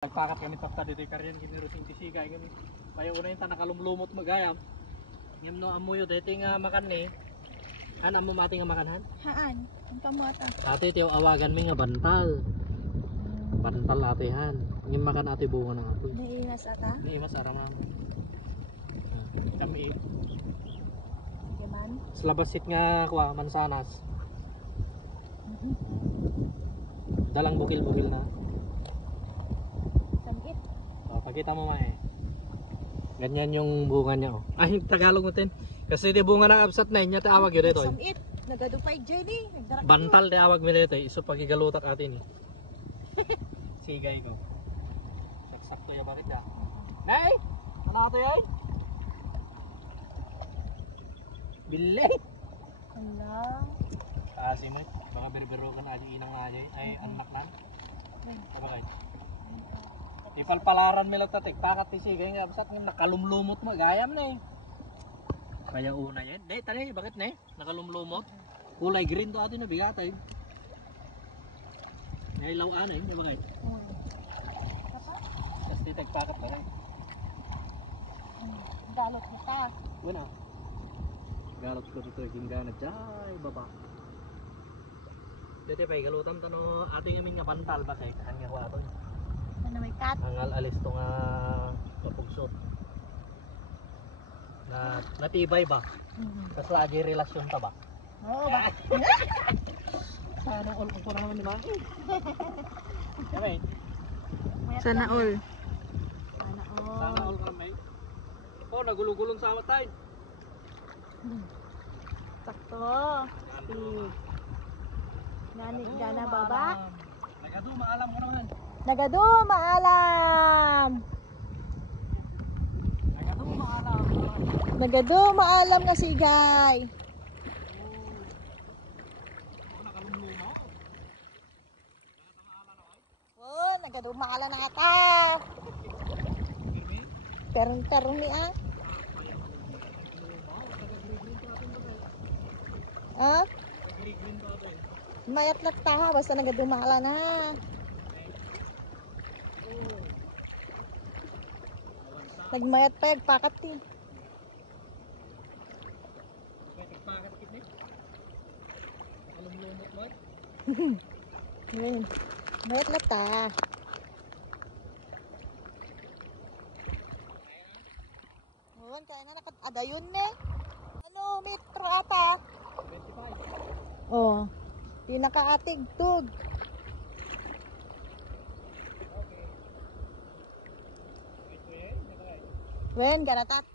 Nagpakat kami tapta dito karyan kini ruting tisiga ngem bayo una yung nakalumlumot magayam. Ngem no amuyo dito nga makan ni. Han amo mati nga makanhan? Haan, ang kamata. Ate tiyo awagan mi nga bantal. Bantal ate han. Ngem makan ate bunga ng apoy. Naiingas ata? Ni mas ara ma'am. Kami Yaman? slabasit nga kwa mansanas. Dalang bukil-bukil na. Samit. Pakita mo ma eh. Ganyan yung bunga niya oh. Ay, Tagalog mo tin. Kasi di bunga ng absat na inya tawag yun ito. Samit. Nagadupay Jenny. Bantal tawag mo ito. Iso pagigalutak atin eh. Sigay ko. Sakto ya bakit ya. Nay! Ano ito yan? Bili! Hala. Kasi mo. Baka berbero ka na inang nga ay anak na. Apa kayo? Ipalpalaran mi lang tatik pakat ti sigay nga absat nga nakalumlumot mo gayam na eh. Kaya una yan. Day tani bakit na eh? Nakalumlumot. Kulay green to atin na bigatay. Ngayon ano eh, diba kayo? Tapos titagpakat pa rin. Dalot na ta. Wala. Galot ko dito yung ganat dyan, baba. Dito pa galutam to no ating imin nga pantal ba kay kan nga wato. Ano may cat? Angal alis to nga kapugsot. Na natibay ba? Kas lagi relasyon ta ba? Oo ba? Sana all ko naman ni Maki. Okay. Sana all. Sana all ka may. Oh, nagulugulong sa awat tayo. Sakto. Speed. Nanik na baba. Nagado maalam ko naman. Nagado maalam. Nagado maalam. Nagado maalam nga sigay. Oh, nagado maalam na ata. Terong ni ah. Ah? Mayat lang taha basta nagadumala na. Nagmayat pa pakat ti. Pakat kit ni. Alumlumot mo. Mayat lang ta. Huwag kaya na nakatadayon ne. Ano metro ata? 25. Oh. Pinakaatig tug. Okay. Ito yan, Wen, garatat.